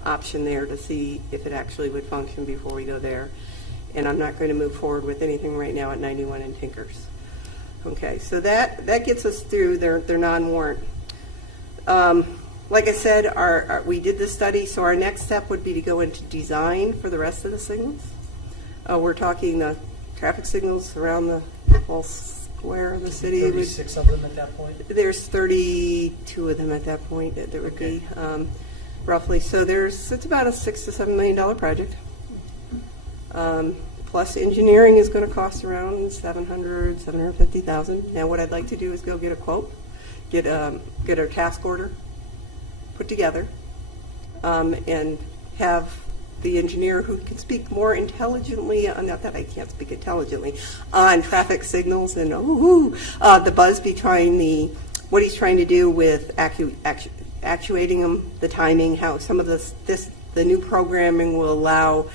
option there to see if it actually would function before we go there. And I'm not going to move forward with anything right now at 91 and Tinkers. Okay, so that gets us through their non-warrant. Like I said, we did this study, so our next step would be to go into design for the rest of the signals. We're talking the traffic signals around the whole square of the city. 36 of them at that point? There's 32 of them at that point that there would be, roughly. So it's about a $6 to $7 million project. Plus engineering is going to cost around $750,000. Now what I'd like to do is go get a quote, get a task order put together, and have the engineer who can speak more intelligently, not that I can't speak intelligently, on traffic signals and the buzz behind what he's trying to do with actuating them, the timing, how some of the new programming will allow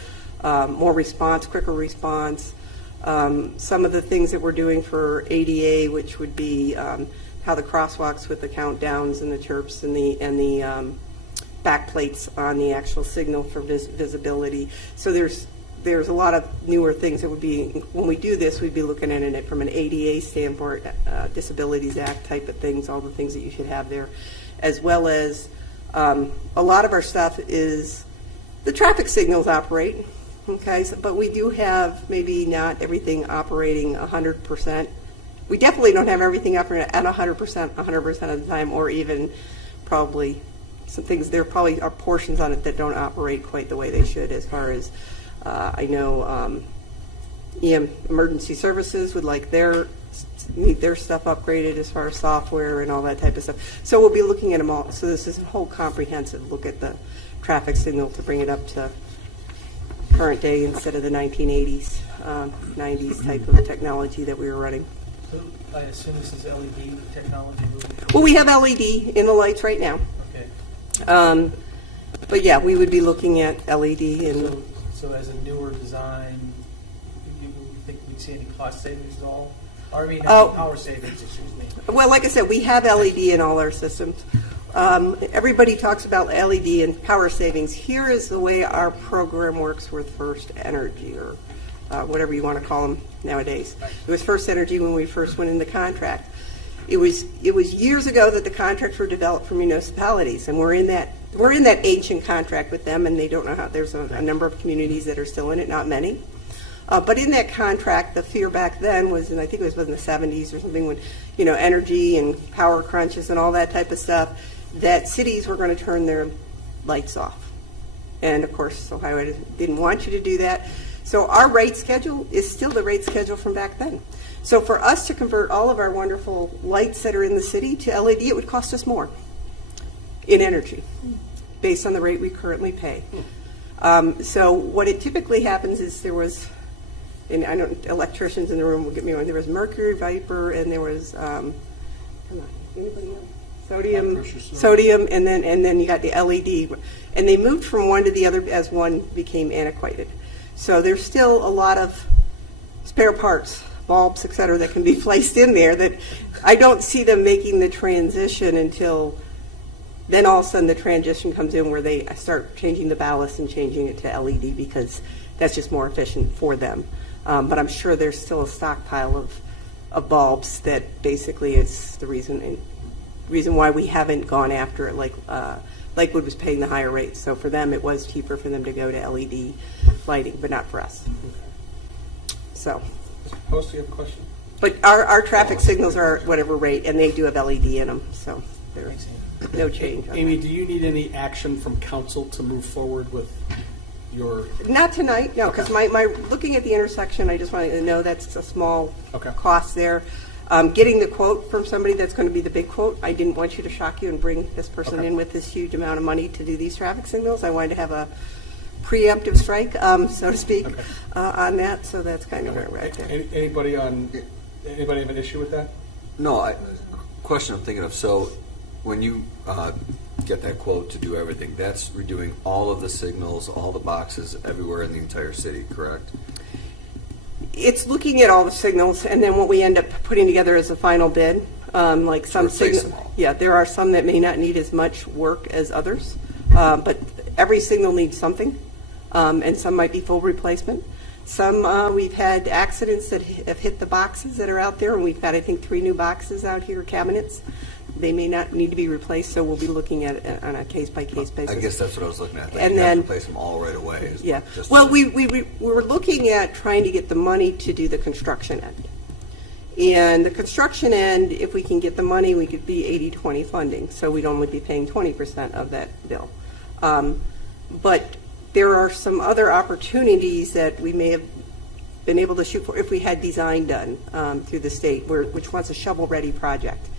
more response, quicker response. Some of the things that we're doing for ADA, which would be how the crosswalks with the countdowns and the chirps and the backplates on the actual signal for visibility. So there's a lot of newer things that would be, when we do this, we'd be looking at it from an ADA standpoint, Disabilities Act type of things, all the things that you should have there, as well as a lot of our stuff is the traffic signals operate. Okay, but we do have maybe not everything operating 100%. We definitely don't have everything operating at 100% of the time, or even probably some things. There probably are portions on it that don't operate quite the way they should. As far as I know, emergency services would like need their stuff upgraded as far as software and all that type of stuff. So we'll be looking at them all. So this is a whole comprehensive look at the traffic signal to bring it up to current day instead of the 1980s, 90s type of technology that we were running. So I assume this is LED technology moving forward? Well, we have LED in the lights right now. Okay. But yeah, we would be looking at LED. And so as a newer design, you think we'd see any cost savings at all? Or I mean, power savings, excuse me. Well, like I said, we have LED in all our systems. Everybody talks about LED and power savings. Here is the way our program works with First Energy, or whatever you want to call them nowadays. It was First Energy when we first went into contract. It was years ago that the contracts were developed for municipalities, and we're in that ancient contract with them, and they don't know how. There's a number of communities that are still in it, not many. But in that contract, the fear back then was, and I think it was in the 70s or something, when energy and power crunches and all that type of stuff, that cities were going to turn their lights off. And of course, Ohio didn't want you to do that. So our rate schedule is still the rate schedule from back then. So for us to convert all of our wonderful lights that are in the city to LED, it would cost us more in energy based on the rate we currently pay. So what it typically happens is there was, and I know electricians in the room will get me one, there was Mercury, Viper, and there was, anybody else? Sodium, and then you got the LED, and they moved from one to the other as one became antiquated. So there's still a lot of spare parts, bulbs, et cetera, that can be placed in there that I don't see them making the transition until Then all of a sudden the transition comes in where they start changing the ballast and changing it to LED because that's just more efficient for them. But I'm sure there's still a stockpile of bulbs that basically is the reason why we haven't gone after it like Lakewood was paying the higher rate. So for them, it was cheaper for them to go to LED lighting, but not for us. So. Post, do you have a question? But our traffic signals are at whatever rate, and they do have LED in them, so there's no change. On Amy, that. do you need any action from council to move forward with your? Not tonight, no, because my looking at the intersection, I just wanted to know that's a small Okay. cost there. Getting the quote from somebody that's going to be the big quote, I didn't want you to shock you and bring this person Okay. in with this huge amount of money to do these traffic signals. I wanted to have a preemptive strike, so to speak, Okay. on that, so that's kind of where we're at there. Anybody have an issue with that? No, question I'm thinking of. So when you get that quote to do everything, that's redoing all of the signals, all the boxes everywhere in the entire city, correct? It's looking at all the signals, and then what we end up putting together is a final bid. Like some replace signals, them all. yeah, there are some that may not need as much work as others, but every signal needs something, and some might be full replacement. Some we've had accidents that have hit the boxes that are out there, and we've got I think 3 new boxes out here, cabinets. They may not need to be replaced, so we'll be looking at it on a case-by-case basis. I guess that's what I was looking at. Like And you have then- to replace them all right away. Yeah. Just Well, to- we were looking at trying to get the money to do the construction end. And the construction end, if we can get the money, we could be 80-20 funding, so we'd only be paying 20% of that bill. But there are some other opportunities that we may have been able to shoot for if we had design done through the state, which wants a shovel-ready project.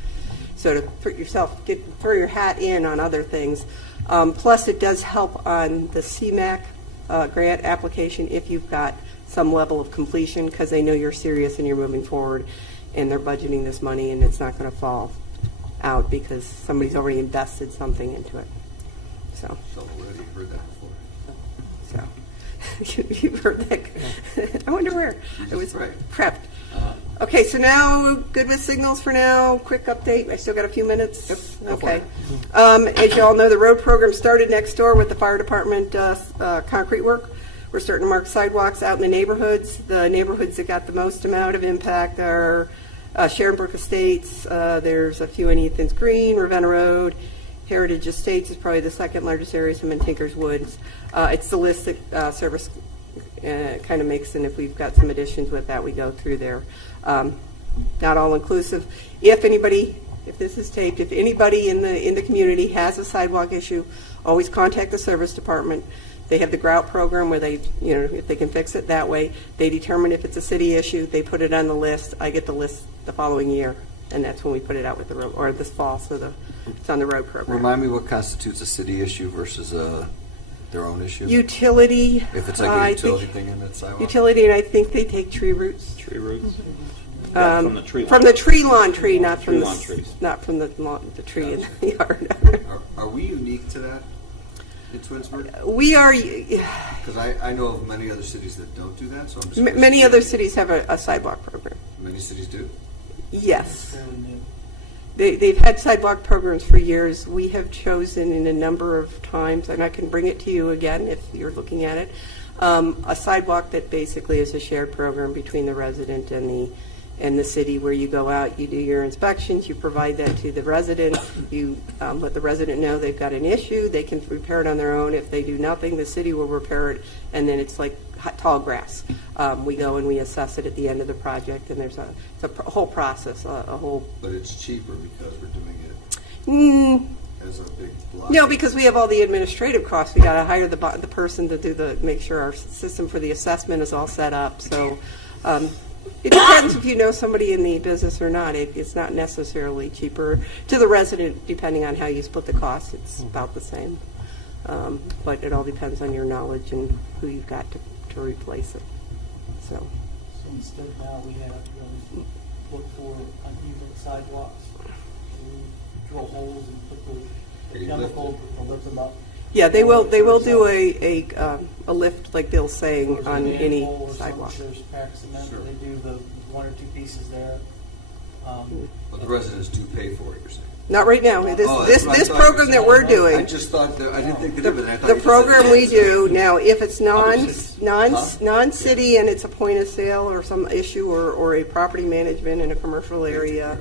So to throw your hat in on other things. Plus, it does help on the CMAQ grant application if you've got some level of completion, because they know you're serious and you're moving forward, and they're budgeting this money, and it's not going to fall out because somebody's already invested something into it. So, Shovel-ready, heard that before. you've heard that. I wonder where. I was Right. prepped. Okay, so now good with signals for now. Quick update. I still got a few minutes. Yep, go for Okay. As you all know, the road program started next door with the fire department concrete work. We're starting to mark sidewalks out in the neighborhoods. The neighborhoods that got the most amount of impact are Sharon Brook Estates. There's a few in Ethan's Green, Ravenna Road. Heritage Estates is probably the second largest area, some in Tinker's Woods. It's the list that service kind of makes, and if we've got some additions with that, we go through there. Not all inclusive. If this is taped, if anybody in the community has a sidewalk issue, always contact the service department. They have the grout program where they, if they can fix it that way, they determine if it's a city issue. They put it on the list. I get the list the following year, and that's when we put it out with the road, or this fall, so it's on the road program. Remind me what constitutes a city issue versus their own issue? Utility. If it's like a utility thing in that sidewalk? Utility, and I think they take tree roots. Tree roots? Yeah, from the tree line. From the tree lawn tree, not from Tree the lawn trees. not from the tree in the yard. Are we unique to that in Twinsburg? We are. Because I know of many other cities that don't do that, so I'm just curious. Many other cities have a sidewalk program. Many cities do? Yes. They've had sidewalk programs for years. We have chosen in a number of times, and I can bring it to you again if you're looking at it, a sidewalk that basically is a shared program between the resident and the city, where you go out, you do your inspections, you provide that to the resident, you let the resident know they've got an issue, they can repair it on their own. If they do nothing, the city will repair it, and then it's like tall grass. We go and we assess it at the end of the project, and it's a whole process, a whole. But it's cheaper because we're doing it as a big block. No, because we have all the administrative costs. We got to hire the person to make sure our system for the assessment is all set up. So it depends if you know somebody in the business or not. It's not necessarily cheaper to the resident, depending on how you split the cost. It's about the same, but it all depends on your knowledge and who you've got to replace it. So instead now we have to look for uneven sidewalks. We drill holes and put the chemical to lift them up. yeah, they will do a lift like Bill's saying There's on a any manhole or something, sidewalk. There's packed cement. Sure. They do the 1 or 2 pieces there. But the residents do pay for it, you're saying? Not right now. Oh, that's This what I thought you program said. that we're I doing, just thought that, I didn't think they did, but I thought the you program said we do, now, if it's cities. non-city and it's a point of sale or some issue or a property management in a commercial area,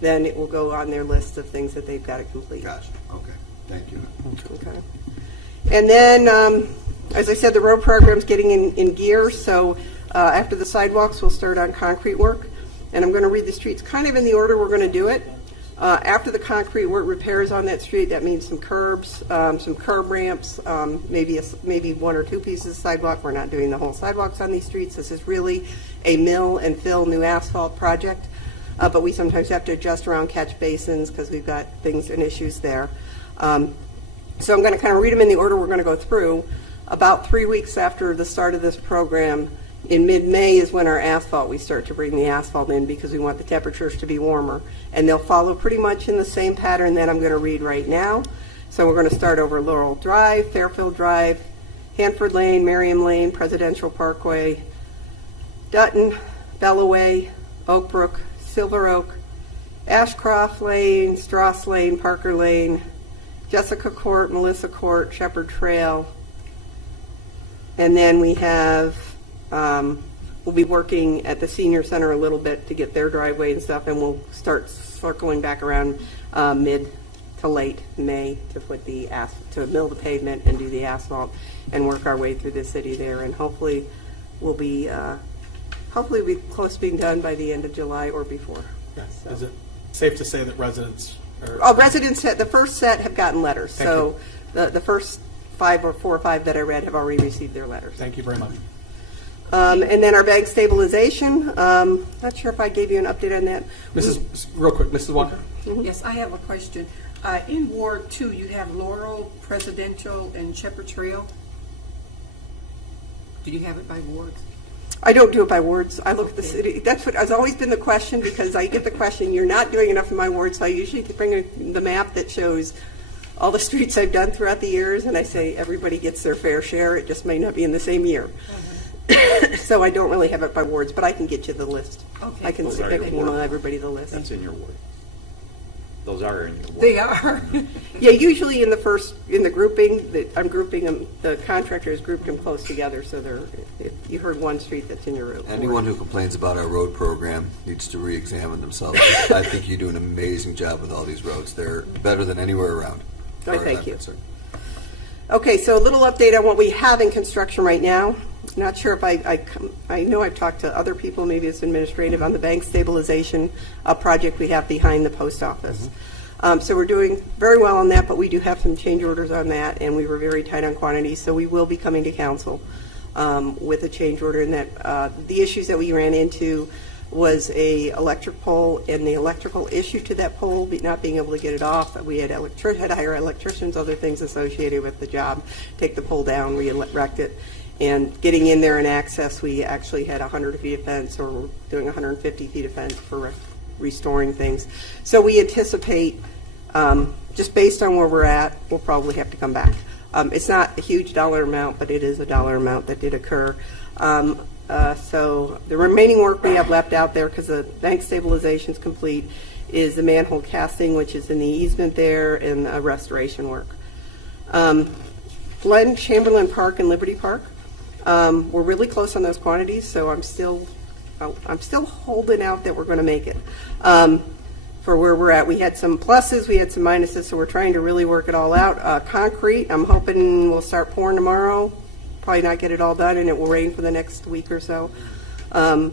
then it will go on their list of things that they've got to complete. Gotcha, okay, thank you. Okay. And then, as I said, the road program's getting in gear, so after the sidewalks, we'll start on concrete work. And I'm going to read the streets kind of in the order we're going to do it. After the concrete work repairs on that street, that means some curbs, some curb ramps, maybe one or two pieces of sidewalk. We're not doing the whole sidewalks on these streets. This is really a mill and fill new asphalt project. But we sometimes have to adjust around catch basins because we've got things and issues there. So I'm going to kind of read them in the order we're going to go through. About 3 weeks after the start of this program, in mid-May is when we start to bring the asphalt in because we want the temperatures to be warmer. And they'll follow pretty much in the same pattern that I'm going to read right now. So we're going to start over Laurel Drive, Fairfield Drive, Hanford Lane, Merriam Lane, Presidential Parkway, Dutton, Bellaway, Oak Brook, Silver Oak, Ashcroft Lane, Strauss Lane, Parker Lane, Jessica Court, Melissa Court, Shepherd Trail. And then we have we'll be working at the senior center a little bit to get their driveway and stuff, and we'll start circling back around mid to late May to put to mill the pavement and do the asphalt and work our way through the city there, and hopefully we'll be close to being done by the end of July or before. So. Is it safe to say that residents the first set have gotten letters. So the first 4 or 5 that I read have already received their letters. Thank you very much. And then our bank stabilization, not sure if I gave you an update on that. Real quick, Mrs. Walker. Mm-hmm. Yes, I have a question. In Ward 2, you have Laurel, Presidential, and Shepherd Trail. Do you have it by wards? I don't do it by wards. I look at the city. That's what has always been the question, because I get the question, you're not doing enough in my ward, so I usually bring the map that shows all the streets I've done throughout the years, and I say everybody gets their fair share. It just may not be in the same year. So I don't really have it by wards, but I can get you the list. Okay. I can email everybody the list. That's in your ward. Those are in your ward. They are. Yeah, usually in the grouping, I'm grouping them, the contractors grouped them close together, so you heard one street that's in your road. Anyone who complains about our road program needs to re-examine themselves. I think you do an amazing job with all these roads. They're better than anywhere around. Thank you. Okay, so a little update on what we have in construction right now. Not sure if I know I've talked to other people, maybe it's administrative, on the bank stabilization project we have behind the post office. So we're doing very well on that, but we do have some change orders on that, and we were very tight on quantities, so we will be coming to council with a change order. And that the issues that we ran into was a electric pole, and the electrical issue to that pole, not being able to get it off. We had to hire electricians, other things associated with the job, take the pole down, re-erect it. And getting in there and access, we actually had 100 feet of fence, or we're doing 150 feet of fence for restoring things. So we anticipate, just based on where we're at, we'll probably have to come back. It's not a huge dollar amount, but it is a dollar amount that did occur. So the remaining work we have left out there, because the bank stabilization is complete, is the manhole casting, which is in the easement there, and restoration work. Glen, Chamberlain Park, and Liberty Park. We're really close on those quantities, so I'm still holding out that we're going to make it. For where we're at, we had some pluses, we had some minuses, so we're trying to really work it all out. Concrete, I'm hoping we'll start pouring tomorrow. Probably not get it all done, and it will rain for the next week or so. But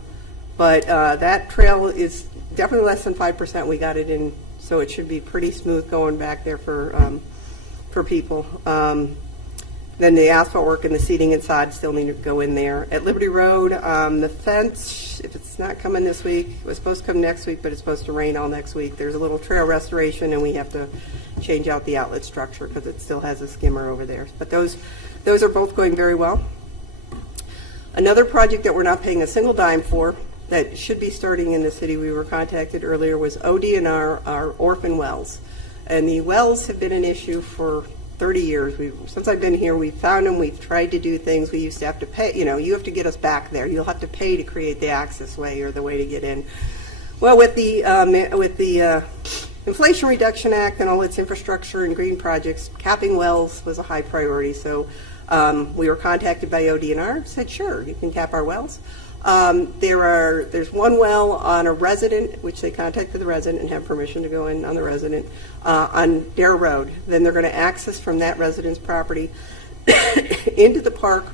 that trail is definitely less than 5%. We got it in, so it should be pretty smooth going back there for people. Then the asphalt work and the seating inside still need to go in there. At Liberty Road, the fence, if it's not coming this week, it was supposed to come next week, but it's supposed to rain all next week. There's a little trail restoration, and we have to change out the outlet structure because it still has a skimmer over there. But those are both going very well. Another project that we're not paying a single dime for that should be starting in the city, we were contacted earlier, was OD&R, our orphan wells. And the wells have been an issue for 30 years. Since I've been here, we've found them, we've tried to do things. We used to have to pay, you have to get us back there. You'll have to pay to create the access way or the way to get in. Well, with the Inflation Reduction Act and all its infrastructure and green projects, capping wells was a high priority. So we were contacted by ODNR, said, sure, you can cap our wells. There's one well on a resident, which they contacted the resident and have permission to go in on the resident, on Dare Road. Then they're going to access from that resident's property into the park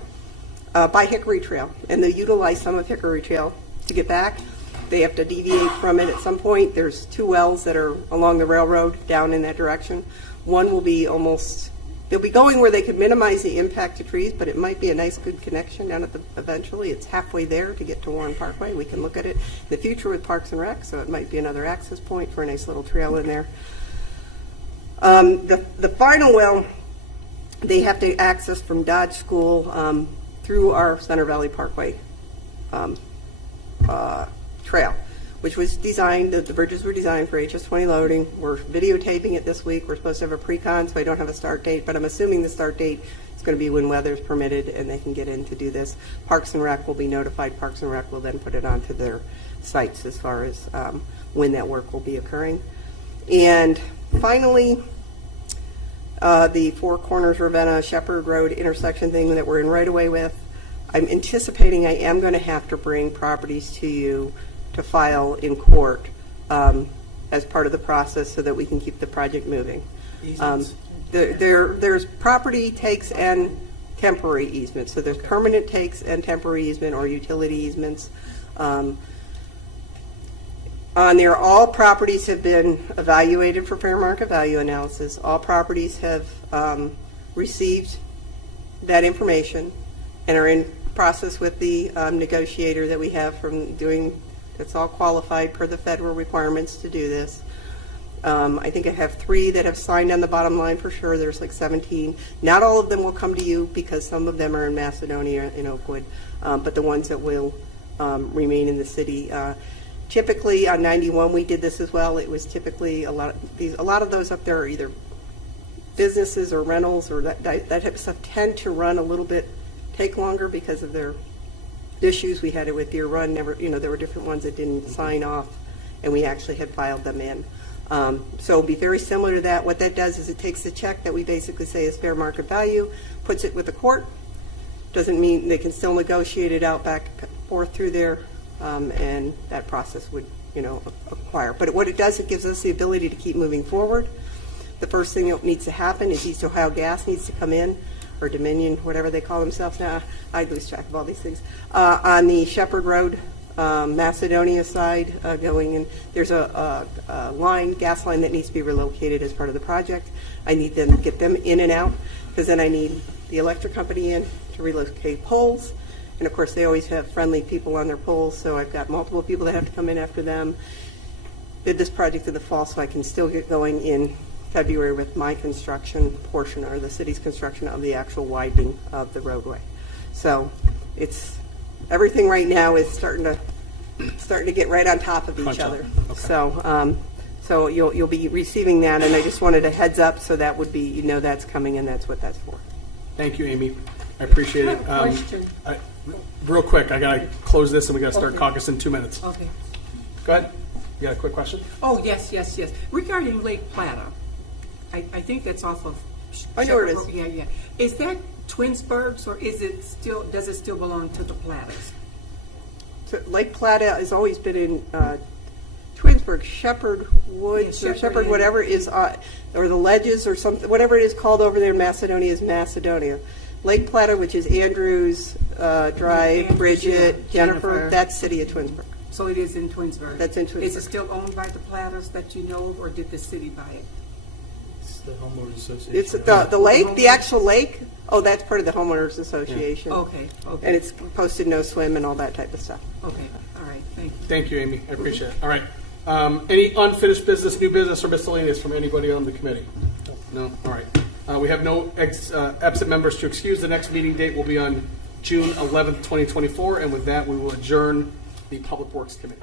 by Hickory Trail. And they utilize some of Hickory Trail to get back. They have to deviate from it at some point. There's 2 wells that are along the railroad down in that direction. One will be they'll be going where they could minimize the impact to trees, but it might be a nice, good connection down at eventually. It's halfway there to get to Warren Parkway. We can look at it in the future with Parks and Rec, so it might be another access point for a nice little trail in there. The final well, they have to access from Dodge School through our Center Valley Parkway trail, which was designed, the bridges were designed for HS20 loading. We're videotaping it this week. We're supposed to have a pre-con, so I don't have a start date, but I'm assuming the start date is going to be when weather's permitted and they can get in to do this. Parks and Rec will be notified. Parks and Rec will then put it onto their sites as far as when that work will be occurring. And finally, the Four Corners Ravenna Shepherd Road intersection thing that we're in right away with. I'm anticipating I am going to have to bring properties to you to file in court as part of the process so that we can keep the project moving. There's property takes and temporary easements. So there's permanent takes and temporary easement or utility easements. On there, all properties have been evaluated for fair market value analysis. All properties have received that information and are in process with the negotiator that we have from doing. It's all qualified per the federal requirements to do this. I think I have 3 that have signed on the bottom line for sure. There's like 17. Not all of them will come to you because some of them are in Macedonia, in Oakwood, but the ones that will remain in the city. Typically on 91 we did this as well. It was typically a lot of those up there are either businesses or rentals or that type of stuff tend to run a little bit, take longer because of their issues. We had it with Deer Run. There were different ones that didn't sign off, and we actually had filed them in. So it'll be very similar to that. What that does is it takes the check that we basically say is fair market value, puts it with the court. Doesn't mean they can still negotiate it out back and forth through there, and that process would, acquire. But what it does, it gives us the ability to keep moving forward. The first thing that needs to happen is East Ohio Gas needs to come in, or Dominion, whatever they call themselves now. I lose track of all these things. On the Shepherd Road, Macedonia side, going in, there's a gas line that needs to be relocated as part of the project. I need them to get them in and out, because then I need the electric company in to relocate poles. And of course, they always have friendly people on their poles, so I've got multiple people that have to come in after them. Did this project in the fall, so I can still get going in February with my construction portion, or the city's construction of the actual widening of the roadway. So it's everything right now is starting to get right on top of each other. Okay. So you'll be receiving that, and I just wanted a heads up, so that would be that's coming, and that's what that's for. Thank you, Amy. I appreciate it. Question. Real quick, I gotta close this, and we gotta start caucus in 2 minutes. Okay. Go ahead. You got a quick question? Oh, yes. Regarding Lake Plata, I think that's off of. I know where it is. Yeah. Is that Twinsburg's, or does it still belong to the Platas? So Lake Plata has always been in Twinsburg. Shepherd Woods or Shepherd whatever is, or the Ledges or something, whatever it is called over there in Macedonia is Macedonia. Lake Plata, which is Andrews Drive, Bridget, Jennifer, that's city of Twinsburg. So it is in Twinsburg. That's in Twinsburg. Is it still owned by the Platas that you know of, or did the city buy it? It's the homeowners association. It's the lake, the actual lake. Oh, that's part of the homeowners association. Yeah. Okay. And it's posted no swim and all that type of stuff. Okay. All right. Thank you. Thank you, Amy. I appreciate it. All right. Any unfinished business, new business, or miscellaneous from anybody on the committee? No? All right. We have no absent members to excuse. The next meeting date will be on June 11th, 2024, and with that, we will adjourn the Public Works Committee.